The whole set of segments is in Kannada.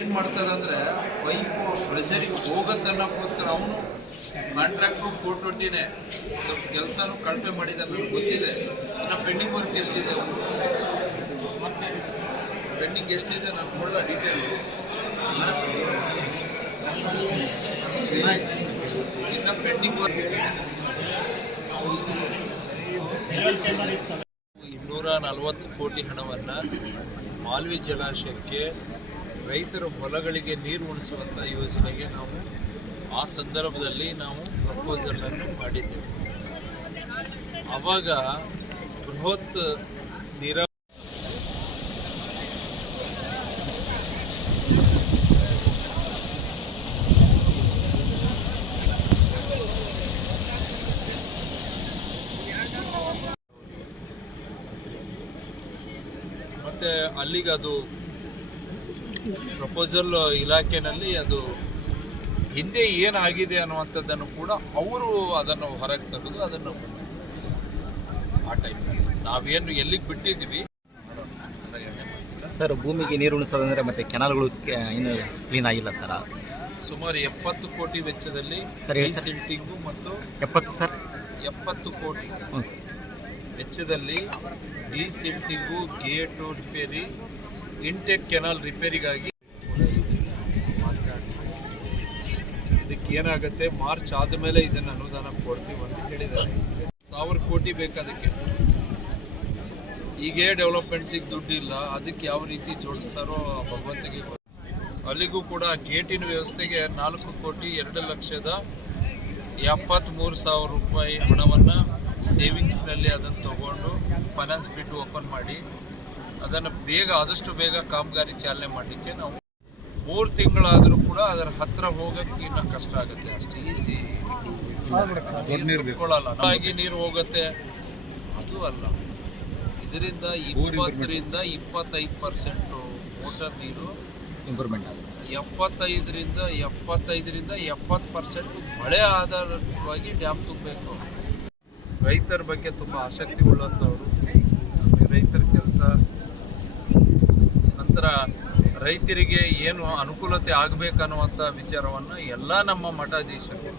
ಏನು ಮಾಡ್ತಾರೆ ಅಂದರೆ ಪೈಪು ಪ್ರೆಷರಿಗೆ ಹೋಗತ್ತನ್ನೋಕ್ಕೋಸ್ಕರ ಅವನು ಕಾಂಟ್ರಾಕ್ಟ್ರು 420ನೇ ಸ್ವಲ್ಪ ಕೆಲಸನೂ ಕಡಿಮೆ ಮಾಡಿದ್ದಾನೆ, ನನಗೆ ಗೊತ್ತಿದೆ. ಇನ್ನು ಪೆಂಡಿಂಗ್ ವರ್ಕ್ ಎಷ್ಟಿದೆ, ಪೆಂಡಿಂಗ್ ಎಷ್ಟಿದೆ ನಾನು ಕೊಡಲ್ಲ ಡೀಟೇಲು. ಇನ್ನು ಪೆಂಡಿಂಗ್ ವರ್ಕ್ 240 ಕೋಟಿ ಹಣವನ್ನು ಮಾಲ್ವಿ ಜಲಾಶಯಕ್ಕೆ ರೈತರ ಹೊಲಗಳಿಗೆ ನೀರು ಉಣಿಸುವಂಥ ಯೋಜನೆಗೆ ನಾವು ಆ ಸಂದರ್ಭದಲ್ಲಿ ನಾವು ಪ್ರಪೋಸಲನ್ನು ಮಾಡಿದ್ದೆವು. ಆವಾಗ ಬೃಹತ್ ನೀರಾವರಿ ಮತ್ತು ಅಲ್ಲಿಗೆ ಅದು ಪ್ರಪೋಸಲ್ ಇಲಾಖೆಯಲ್ಲಿ ಅದು ಹಿಂದೆ ಏನಾಗಿದೆ ಅನ್ನುವಂಥದ್ದನ್ನು ಕೂಡ ಅವರು ಅದನ್ನು ಹೊರಗೆ ತೆಗೆದು ಅದನ್ನು ಆ ಟೈಮ್ನಲ್ಲಿ ನಾವೇನು ಎಲ್ಲಿಗೆ ಬಿಟ್ಟಿದ್ವಿ ಸರ್. ಭೂಮಿಗೆ ನೀರು ಉಣಿಸೋದಂದರೆ ಮತ್ತು ಕೆನಾಲ್ಗಳು ಇನ್ನೂ ಕ್ಲೀನ್ ಆಗಿಲ್ಲ ಸರ್. ಸುಮಾರು 70 ಕೋಟಿ ವೆಚ್ಚದಲ್ಲಿ ಸಿಲ್ಟಿಂಗು ಮತ್ತು 70 ಕೋಟಿ ವೆಚ್ಚದಲ್ಲಿ ಡಿಸಿಲ್ಟಿಂಗು, ಗೇಟು ರಿಪೇರಿ, ಇಂಟೆಕ್ ಕೆನಾಲ್ ರಿಪೇರಿಗಾಗಿ ಇದಕ್ಕೆ ಏನಾಗುತ್ತೆ, ಮಾರ್ಚ್ ಆದಮೇಲೆ ಇದನ್ನು ಅನುದಾನ ಕೊಡ್ತೀವಿ ಅಂತ ಹೇಳಿದ್ದಾರೆ. 1000 ಕೋಟಿ ಬೇಕು ಅದಕ್ಕೆ. ಈಗೇ ಡೆವಲಪ್ಮೆಂಟ್ಸಿಗೆ ದುಡ್ಡಿಲ್ಲ, ಅದಕ್ಕೆ ಯಾವ ರೀತಿ ಜೋಡಿಸ್ತಾರೋ ಭಗವಂತಗೆ. ಅಲ್ಲಿಗೂ ಕೂಡ ಗೇಟಿನ ವ್ಯವಸ್ಥೆಗೆ 4,02,73,000 ರೂಪಾಯಿ ಹಣವನ್ನು ಸೇವಿಂಗ್ಸ್ನಲ್ಲಿ ಅದನ್ನು ತಗೊಂಡು ಫೈನಾನ್ಸ್ ಬಿಟ್ಟು ಓಪನ್ ಮಾಡಿ ಅದನ್ನು ಆದಷ್ಟು ಬೇಗ ಕಾಮಗಾರಿ ಚಾಲನೆ ಮಾಡಲಿಕ್ಕೆ ನಾವು 3 ತಿಂಗಳಾದರೂ ಕೂಡ ಅದರ ಹತ್ತಿರ ಹೋಗೋಕ್ಕೆ ಇನ್ನೂ ಕಷ್ಟ ಆಗುತ್ತೆ. ಅಷ್ಟು ಈಸಿ ಇಟ್ಕೊಳ್ಳಲ್ಲ. ಹಾಗೆ ನೀರು ಹೋಗುತ್ತೆ ಅದು ಅಲ್ಲ. ಇದರಿಂದ 20ರಿಂದ 25% ಮೋಟರ್ ನೀರು ಇಂಪ್ರೂವ್ಮೆಂಟ್ ಆಗುತ್ತೆ. 75ರಿಂದ 70% ಮಳೆ ಆಧಾರಿತವಾಗಿ ಡ್ಯಾಮ್ ತುಂಬಬೇಕು. ರೈತರ ಬಗ್ಗೆ ತುಂಬ ಆಸಕ್ತಿ ಉಳ್ಳಂಥವ್ರು, ರೈತರ ಕೆಲಸ ನಂತರ ರೈತರಿಗೆ ಏನು ಅನುಕೂಲತೆ ಆಗಬೇಕನ್ನುವಂಥ ವಿಚಾರವನ್ನು ಎಲ್ಲ ನಮ್ಮ ಮಠಾಧೀಶರು,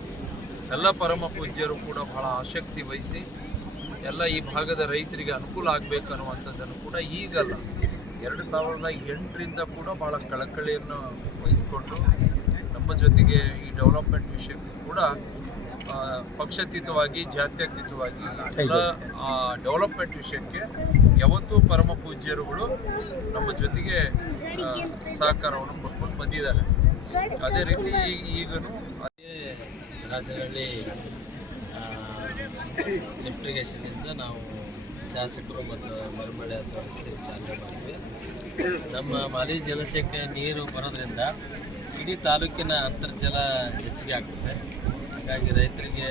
ಎಲ್ಲ ಪರಮ ಪೂಜ್ಯರು ಕೂಡ ಬಹಳ ಆಸಕ್ತಿ ವಹಿಸಿ ಎಲ್ಲ ಈ ಭಾಗದ ರೈತರಿಗೆ ಅನುಕೂಲ ಆಗಬೇಕನ್ನುವಂಥದ್ದನ್ನು ಕೂಡ ಈಗಲ್ಲ 2008ರಿಂದ ಕೂಡ ಭಾಳ ಕಳಕಳಿಯನ್ನು ವಹಿಸಿಕೊಂಡು ನಮ್ಮ ಜೊತೆಗೆ ಈ ಡೆವಲಪ್ಮೆಂಟ್ ವಿಷಯಕ್ಕೂ ಕೂಡ ಪಕ್ಷಾತೀತವಾಗಿ ಜಾತ್ಯತೀತವಾಗಿ ಎಲ್ಲ ಡೆವಲಪ್ಮೆಂಟ್ ವಿಷಯಕ್ಕೆ ಯಾವತ್ತೂ ಪರಮ ಪೂಜ್ಯರುಗಳು ನಮ್ಮ ಜೊತೆಗೆ ಸಹಕಾರವನ್ನು ಕೊಟ್ಕೊಂಡು ಬಂದಿದ್ದಾರೆ. ಅದೇ ರೀತಿ ಈಗಲೂ ಅದೇ ರಾಜನಹಳ್ಳಿ ಲಿಫ್ಟಿಗೇಷನಿಂದ ನಾವು ಶಾಸಕರು ಮತ್ತು ಮರಮಳೆ ತೋರಿಸಿ ಚಾಲನೆ ಮಾಡಿದ್ವಿ. ನಮ್ಮ ಮಾಲಿ ಜಲಾಶಯಕ್ಕೆ ನೀರು ಬರೋದ್ರಿಂದ ಇಡೀ ತಾಲೂಕಿನ ಅಂತರ್ಜಲ ಹೆಚ್ಚಿಗೆ ಆಗ್ತದೆ. ಹಾಗಾಗಿ ರೈತರಿಗೆ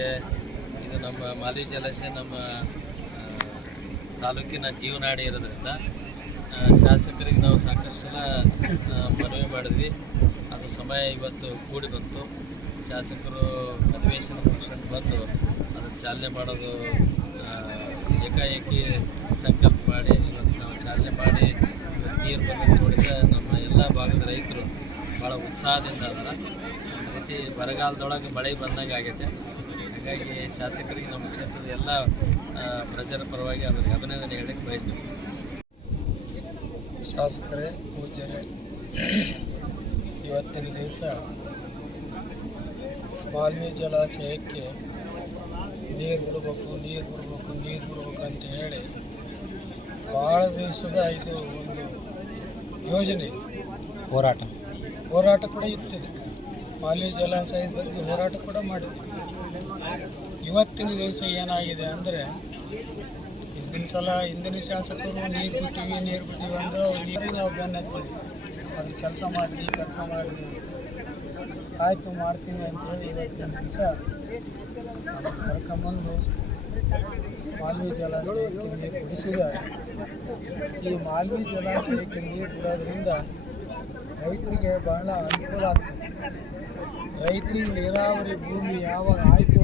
ಇದು ನಮ್ಮ ಮಾಲಿ ಜಲಾಶಯ ನಮ್ಮ ತಾಲೂಕಿನ ಜೀವನಾಡಿ ಇರೋದ್ರಿಂದ ಶಾಸಕರಿಗೆ ನಾವು ಸಾಕಷ್ಟು ಸಲ ಮನವಿ ಮಾಡಿದ್ವಿ. ಅದು ಸಮಯ ಇವತ್ತು ಕೂಡಿ ಬಂತು. ಶಾಸಕರು ಅಧಿವೇಶನ ಮುಗಿಸ್ಕೊಂಡು ಬಂದು ಅದನ್ನು ಚಾಲನೆ ಮಾಡೋದು ಏಕಾಏಕಿ ಸಂಕಲ್ಪ ಮಾಡಿ ಇವತ್ತು ನಾವು ಚಾಲನೆ ಮಾಡಿ ನೀರು ಬಂದು ನೋಡಿದರೆ ನಮ್ಮ ಎಲ್ಲ ಭಾಗದ ರೈತರು ಭಾಳ ಉತ್ಸಾಹದಿಂದ ಅದರ ರೀತಿ ಬರಗಾಲದೊಳಗೆ ಮಳೆ ಬಂದಂಗೆ ಆಗೈತೆ. ಹಾಗಾಗಿ ಶಾಸಕರಿಗೆ ನಮ್ಮ ಕ್ಷೇತ್ರದ ಎಲ್ಲ ಪ್ರಜರ ಪರವಾಗಿ ಅವರಿಗೆ ಅಭಿನಂದನೆ ಹೇಳಕ್ಕೆ ಬಯಸ್ತೀವಿ. ಶಾಸಕರೇ, ಪೂಜ್ಯರೇ, ಇವತ್ತಿನ ದಿವಸ ಮಾಲ್ವಿ ಜಲಾಶಯಕ್ಕೆ ನೀರು ಬಿಡಬೇಕು ಅಂತ ಹೇಳಿ ಭಾಳ ದಿವಸದ ಇದು ಒಂದು ಯೋಜನೆ ಹೋರಾಟ ಕೂಡ ಇತ್ತು. ಇದಕ್ಕೆ ಮಾಲ್ವಿ ಜಲಾಶಯದ ಬಗ್ಗೆ ಹೋರಾಟ ಕೂಡ ಮಾಡಿದ್ವಿ. ಇವತ್ತಿನ ದಿವಸ ಏನಾಗಿದೆ ಅಂದರೆ ಹಿಂದಿನ ಶಾಸಕರು ನೀರು ಬಿಟ್ಟಿವಿ ಅಂದ್ರೆ ಅವ್ರು ನೀರು ನಾವು ಬೆನ್ನ ಹತ್ತೀವಿ, ಅದು ಕೆಲಸ ಮಾಡಿದ್ವಿ ಆಯಿತು ಮಾಡ್ತೀನಿ ಅಂತೇಳಿ ಇವತ್ತಿನ ದಿವಸ ಕರ್ಕೊಂಬಂದು ಮಾಲ್ವಿ ಜಲಾಶಯಕ್ಕೆ ನೀರು ಬಿಡಿಸಿದ್ದಾರೆ. ಈ ಮಾಲ್ವಿ ಜಲಾಶಯಕ್ಕೆ ನೀರು ಬಿಡೋದ್ರಿಂದ ರೈತರಿಗೆ ಬಹಳ ಅನುಕೂಲ ಆಗ್ತದೆ. ರೈತರಿಗೆ ನೀರಾವರಿ ಭೂಮಿ ಯಾವಾಗ ಆಯಿತು